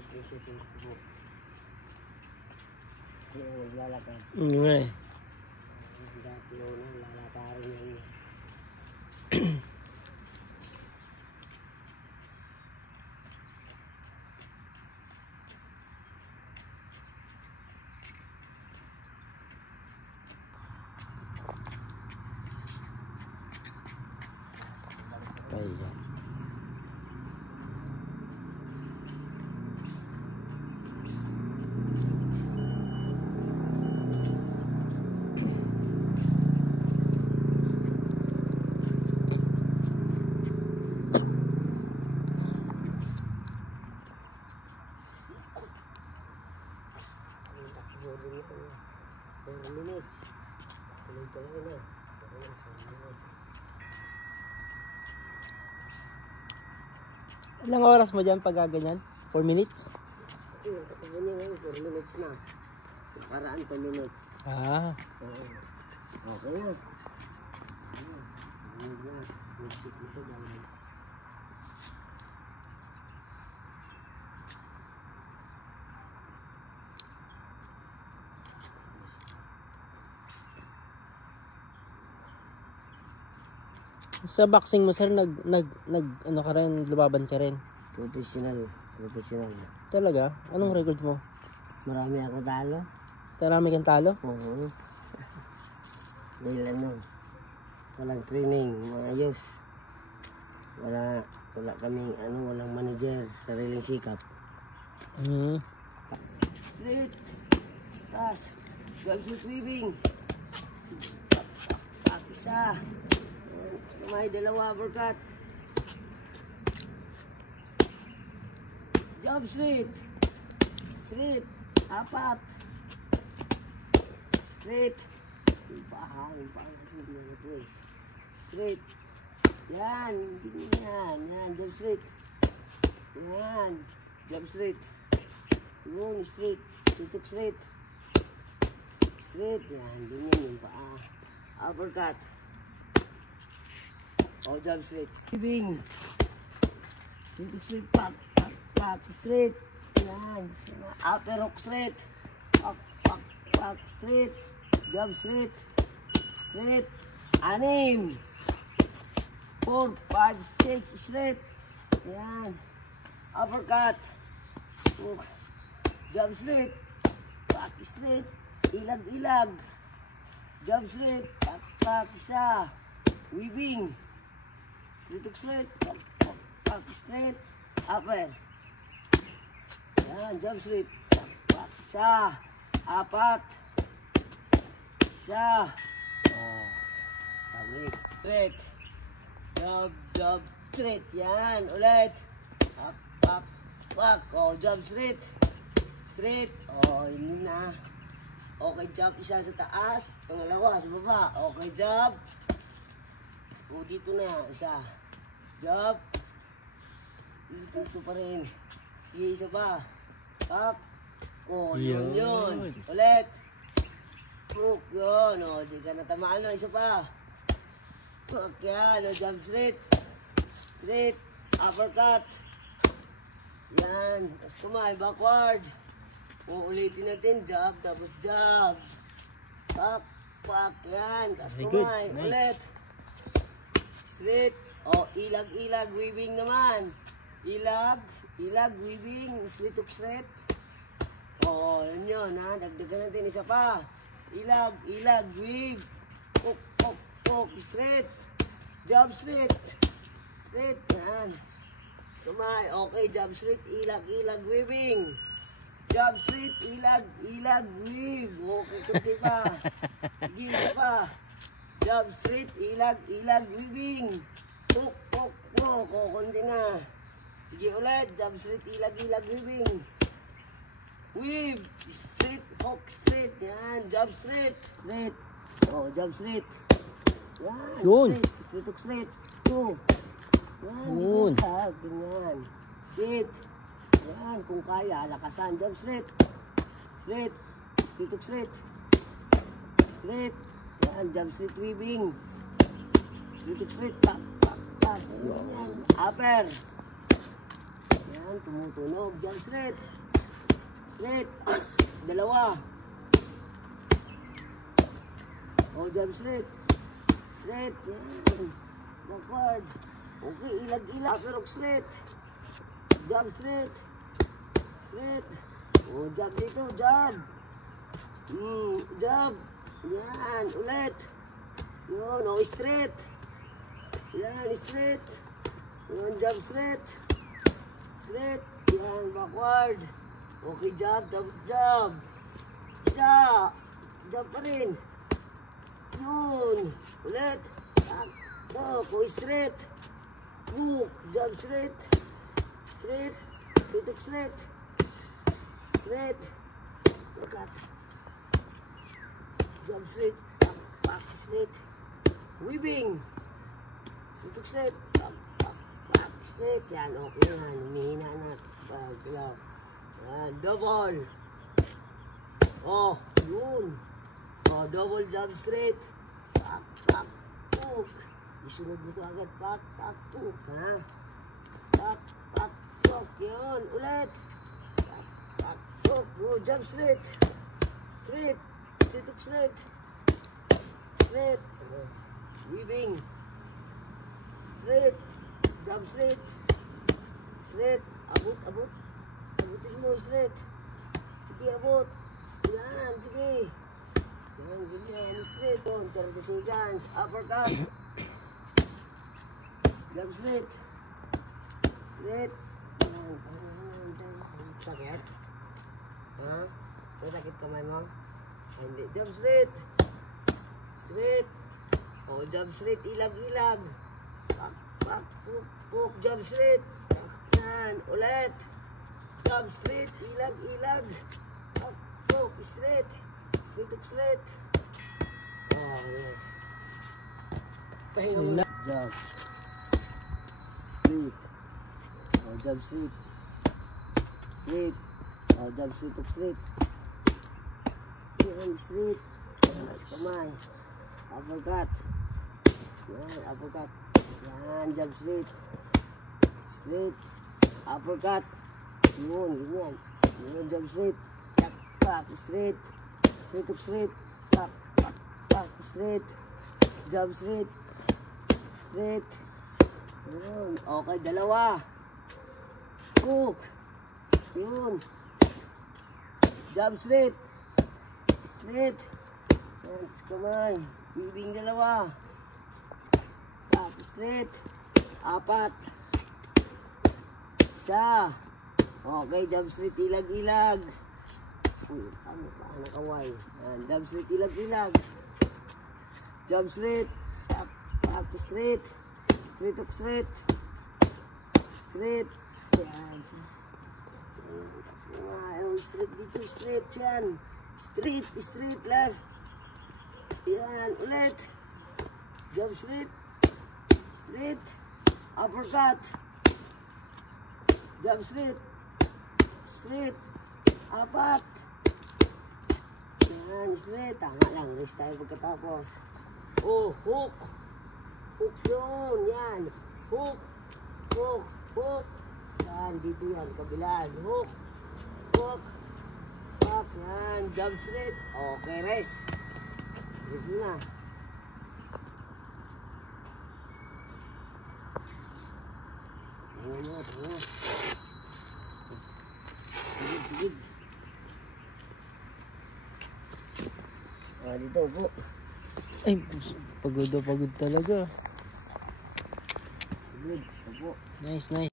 mabilis din siya tumakbo. Kaya maglalakad. Nga eh. Dati una, lalaparin yan niya. Ayan. Takbo din ito. 4 minutes. Tuloy-tuloy na. 4 minutes. Ilang oras mo dyan pag ganyan? 4 minutes? Yung takbo niya ngayon, 4 minutes na. Yung paraan 2 minutes. Ah. Oo. Okay na. Ayun na. Music nito dahil. Sa boxing mo sir, ano ka rin, lumaban ka rin? Professional. Talaga? Anong record mo? Marami ako talo. Marami kang talo? Oo. Dahil walang training, maayos. Wala kaming walang manager, sariling sikap. Straight, pass, jumpsuit weaving. Isa. May dalawa uppercut. Jump straight. Straight. Apat. Straight. Yung paha. Hindi na twist. Straight. Yan. Yan. Jump straight. Yan. Jump straight. Yun. Straight. Tutok straight. Straight. Yan. Ganyan yung paha. Uppercut. Oh, jump straight. Weaving. Straight. Pack. Straight. Yan. Upper hook straight. Pack. Straight. Jump straight. Straight. 6. 4, 5, 6. Straight. Yan. Uppercut. Hook. Jump straight. Pack straight. Ilag. Jump straight. Pack. Isa. Weaving. Straight. Pack straight. Upper. Yan. Jump straight. Pack. Isa. Apat. Isa. Oh. Balik. Straight. Jump. Straight. Yan. Ulit. Pack. Oh. Jump straight. Straight. Oh. Yun na. Okay. Jump. Isa sa taas. Pangalawa sa baba. Okay. Jump. O, dito na. Isa. Jump. Ito pa rin. Sige, isa pa. Up. O, yun. Ulit. Hook, yun. O, di ka natamaan na. Isa pa. Hook, yan. O, jump straight. Straight. Uppercut. Yan. Tapos kumay. Backward. O, ulitin natin. Jump. Tapos jump. Up. Pack. Yan. Tapos kumay. Ulit. Straight. O, ilag, weaving naman. Ilag, weaving. Straight hook straight. O, yun ha. Dagdagan natin isa pa. Ilag, weave. Hook, straight. Jump straight. Straight, yan. Tumay. Okay, jump straight. Ilag, weaving. Jump straight. Ilag, weave. Okay, kunti pa. Sige, isa pa. Jump straight, ilag, weaving. Hook, konti na. Sige ulit, jump straight, ilag, weaving. Weave, straight, hook, straight. Yan, jump straight. Straight. Oh, jump straight. Yan, yun. Straight, hook, straight. 2. Yan, yun. Ganyan. Straight. Yan, kung kaya, lakasan. Jump straight. Straight. Straight, hook, straight. Straight. Yan, jump straight weaving. Straight, pack. Yan. Upper. Yan, tumutunog. Jump straight. Straight. Dalawa. O, jump straight. Straight. Yan. Backward. Okay, ilag-ilag. Aperok straight. Jump straight. Straight. O, jump dito. Jump. Jump. Yan. Ulit. Yun. O, straight. Yan. Straight. Yun. Jump straight. Straight. Yan. Backward. Okay, jump. Jump. Isa. Jump pa rin. Yun. Ulit. Go straight. Hook. Jump straight. Straight. Tutok straight. Straight. Look at. Jump straight. Back straight. Weaving. Tutok straight. Back straight. Yan. Okay yan. Humihina na. Yan. Double. Oh. Yun. Oh. Double jump straight. Back. Hook. Isunod mo ito agad. Back, hook, ha? Back, hook. Yun, ulit. Back, hook. Go, jump straight. Straight. Straight. Straight. Weaving. Straight. Jump straight. Straight. Abot. Abutin mo, straight. Sige, abot. Yan, sige. Yan, ganyan. Straight. 30 seconds. Uppercut. Jump straight. Straight. Sakit? Ha? Masakit kamay mo? Hindi. Jump straight. Straight. O, jump straight. Ilag. Back. Hook. Jump straight. Yan. Ulit. Jump straight. Ilag. Back. Hook. Straight. Straight. Oh, yes. Pahinga mo. Jump. Straight. Oh, jump straight. Straight. Oh, jump straight. Hook straight. Yan, straight. Yan, kamay. Uppercut. Yan, uppercut. Yan, jump straight. Straight. Uppercut. Yun, ganyan. Yan, jump straight. Back, straight. Straight, hook straight. Back, straight. Jump straight. Straight. Yun. Okay, dalawa. Hook. Yun. Jump straight. Straight. Yan, kamay. Weaving dalawa. Back, straight. Apat. Isa. Okay, jump straight. Ilag. Uy, paano kaway? Yan, jump straight. Ilag. Jump straight. Back, straight. Straight, hook straight. Straight. Yan. Straight dito. Straight yan. Straight left. Yan. Ulit. Jump straight. Straight. Uppercut. Jump straight. Straight. Apat. Yan. Straight. Tama lang. Rest tayo pagkatapos. Oh, hook. Hook yun, yan. Hook. Yan, dito yan, kabilaan. Hook. Back, yan. Jump straight. Okay, rest. Rest mo na. Tingnan mo. Tigid. Dito po. Ay, pagod talaga. Good. Opo. Nice.